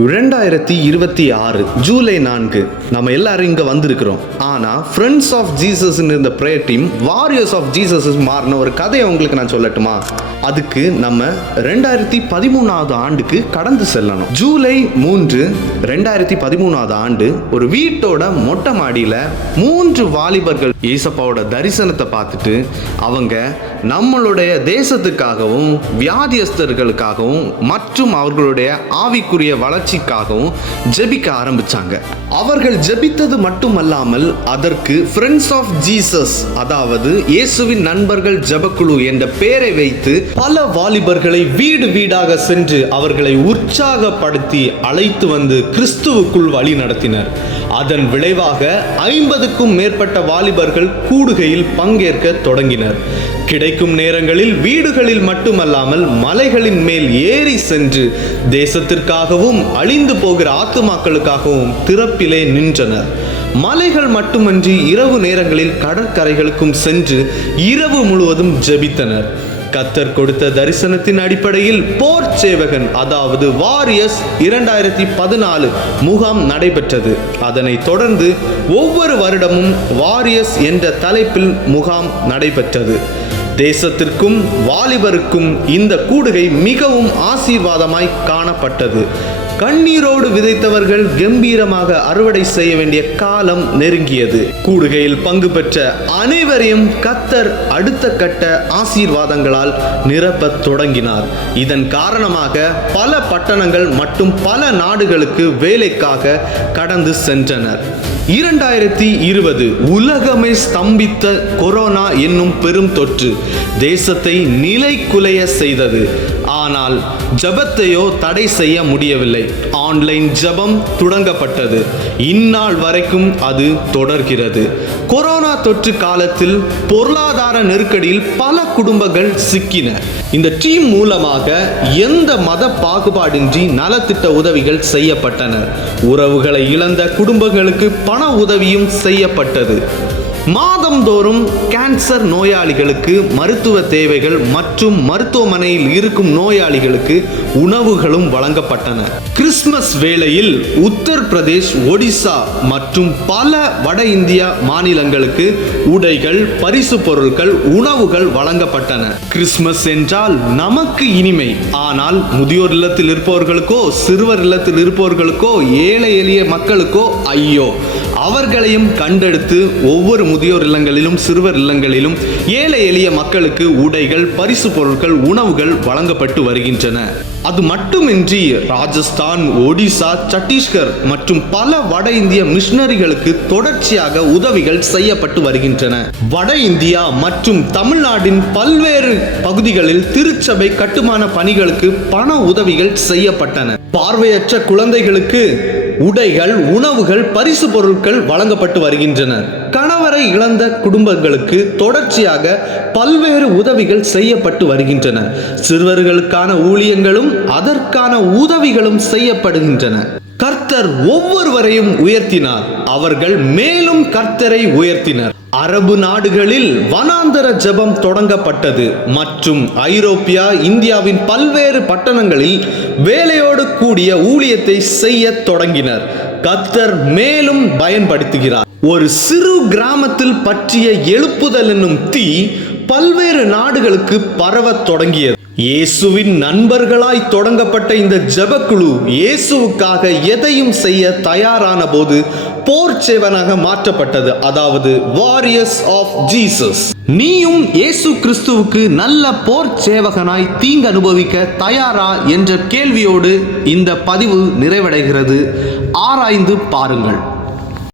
2026 ஜூலை 4 நம்ம எல்லாரும் இங்க வந்திருக்கிறோம். ஆனா ஃப்ரெண்ட்ஸ் ஆஃப் ஜீசஸ் இந்த prayer team warriors of Jesus மாறின ஒரு கதையை உங்களுக்கு நான் சொல்லட்டுமா? அதுக்கு நம்ம 2013 ஆண்டுக்கு கடந்து செல்லணும். ஜூலை 3, 2013 ஆண்டு ஒரு வீட்டோட மொட்டை மாடியில 3 வாலிபர்கள் ஏசப்பாவோட தரிசனத்தை பார்த்துட்டு அவங்க நம்மளுடைய தேசத்துக்காகவும் வியாதியஸ்தர்களுக்காகவும் மற்றும் அவர்களுடைய ஆவிக்குரிய வளர்ச்சிக்காகவும் ஜெபிக்க ஆரம்பிச்சாங்க. அவர்கள் ஜெபித்தது மட்டுமல்லாமல் அதற்கு ஃப்ரெண்ட்ஸ் ஆஃப் ஜீசஸ், அதாவது இயேசுவின் நண்பர்கள் ஜெபக்குழு என்ற பெயரை வைத்து பல வாலிபர்களை வீடு வீடாக சென்று அவர்களை உற்சாகப்படுத்தி அழைத்து வந்து கிறிஸ்துவுக்குள் வழி நடத்தினர். அதன் விளைவாக 50க்கும் மேற்பட்ட வாலிபர்கள் கூடுகையில் பங்கேற்க தொடங்கினர். கிடைக்கும் நேரங்களில் வீடுகளில் மட்டுமல்லாமல் மலைகளின் மேல் ஏறி சென்று தேசத்திற்காகவும் அழிந்து போகிற ஆத்துமாக்களுக்காகவும் திறப்பிலே நின்றனர். மலைகள் மட்டுமன்றி இரவு நேரங்களில் கடற்கரைகளுக்கும் சென்று இரவு முழுவதும் ஜெபித்தனர். கர்த்தர் கொடுத்த தரிசனத்தின் அடிப்படையில் போர் சேவகன், அதாவது வாரியர்ஸ் 2014 முகாம் நடைபெற்றது. அதனைத் தொடர்ந்து ஒவ்வொரு வருடமும் வாரியர்ஸ் என்ற தலைப்பில் முகாம் நடைபெற்றது. தேசத்திற்கும் வாலிபருக்கும் இந்த கூடுகை மிகவும் ஆசீர்வாதமாய் காணப்பட்டது. கண்ணீரோடு விதைத்தவர்கள் கம்பீரமாக அறுவடை செய்ய வேண்டிய காலம் நெருங்கியது. கூடுகையில் பங்கு பெற்ற அனைவரையும் கர்த்தர் அடுத்த கட்ட ஆசீர்வாதங்களால் நிரப்ப தொடங்கினார். இதன் காரணமாக பல பட்டணங்கள் மற்றும் பல நாடுகளுக்கு வேலைக்காக கடந்து சென்றனர். 2020 உலகமே ஸ்தம்பித்த கொரோனா என்னும் பெரும் தொற்று தேசத்தை நிலைகுலைய செய்தது. ஆனால் ஜெபத்தையோ தடை செய்ய முடியவில்லை. ஆன்லைன் ஜெபம் தொடங்கப்பட்டது. இந்நாள் வரைக்கும் அது தொடர்கிறது. கொரோனா தொற்று காலத்தில் பொருளாதார நெருக்கடியில் பல குடும்பங்கள் சிக்கின. இந்த டீம் மூலமாக எந்த மத பாகுபாடின்றி நலத்திட்ட உதவிகள் செய்யப்பட்டன. உறவுகளை இழந்த குடும்பங்களுக்கு பண உதவியும் செய்யப்பட்டது. மாதந்தோறும் கேன்சர் நோயாளிகளுக்கு மருத்துவ தேவைகள் மற்றும் மருத்துவமனையில் இருக்கும் நோயாளிகளுக்கு உணவுகளும் வழங்கப்பட்டன. கிறிஸ்துமஸ் வேளையில் உத்தரப்பிரதேஷ், ஒடிசா மற்றும் பல வட இந்திய மாநிலங்களுக்கு உடைகள், பரிசு பொருட்கள், உணவுகள் வழங்கப்பட்டன. கிறிஸ்துமஸ் என்றால் நமக்கு இனிமை. ஆனால் முதியோர் இல்லத்தில் இருப்பவர்களுக்கோ, சிறுவர் இல்லத்தில் இருப்பவர்களுக்கோ, ஏழை எளிய மக்களுக்கோ ஐயோ! அவர்களையும் கண்டெடுத்து ஒவ்வொரு முதியோர் இல்லங்களிலும் சிறுவர் இல்லங்களிலும் ஏழை எளிய மக்களுக்கு உடைகள், பரிசு பொருட்கள், உணவுகள் வழங்கப்பட்டு வருகின்றன. அது மட்டுமின்றி ராஜஸ்தான், ஒடிசா, சத்தீஸ்கர் மற்றும் பல வட இந்திய மிஷனரிகளுக்கு தொடர்ச்சியாக உதவிகள் செய்யப்பட்டு வருகின்றன. வட இந்தியா மற்றும் தமிழ்நாட்டின் பல்வேறு பகுதிகளில் திருச்சபை கட்டுமான பணிகளுக்கு பண உதவிகள் செய்யப்பட்டன. பார்வையற்ற குழந்தைகளுக்கு உடைகள், உணவுகள், பரிசு பொருட்கள் வழங்கப்பட்டு வருகின்றன. கணவரை இழந்த குடும்பங்களுக்கு தொடர்ச்சியாக பல்வேறு உதவிகள் செய்யப்பட்டு வருகின்றன. சிறுவர்களுக்கான ஊழியங்களும் அதற்கான உதவிகளும் செய்யப்படுகின்றன. கர்த்தர் ஒவ்வொருவரையும் உயர்த்தினார். அவர்கள் மேலும் கர்த்தரை உயர்த்தினர். அரபு நாடுகளில் வனாந்தர ஜெபம் தொடங்கப்பட்டது மற்றும் ஐரோப்பியா, இந்தியாவின் பல்வேறு பட்டணங்களில் வேலையோடு கூடிய ஊழியத்தை செய்ய தொடங்கினர். கர்த்தர் மேலும் பயன்படுத்துகிறார். ஒரு சிறு கிராமத்தில் பற்றிய எழுப்புதல் என்னும் தீ பல்வேறு நாடுகளுக்கு பரவத் தொடங்கியது. இயேசுவின் நண்பர்களாய் தொடங்கப்பட்ட இந்த ஜெபக்குழு இயேசுவுக்காக எதையும் செய்ய தயாரான போது போர் சேவனாக மாற்றப்பட்டது, அதாவது வாரியர்ஸ் ஆஃப் ஜீசஸ். நீயும் இயேசு கிறிஸ்துவுக்கு நல்ல போர் சேவகனாய் தீங்கு அனுபவிக்க தயாரா என்ற கேள்வியோடு இந்த பதிவு நிறைவடைகிறது. ஆராய்ந்து பாருங்கள்.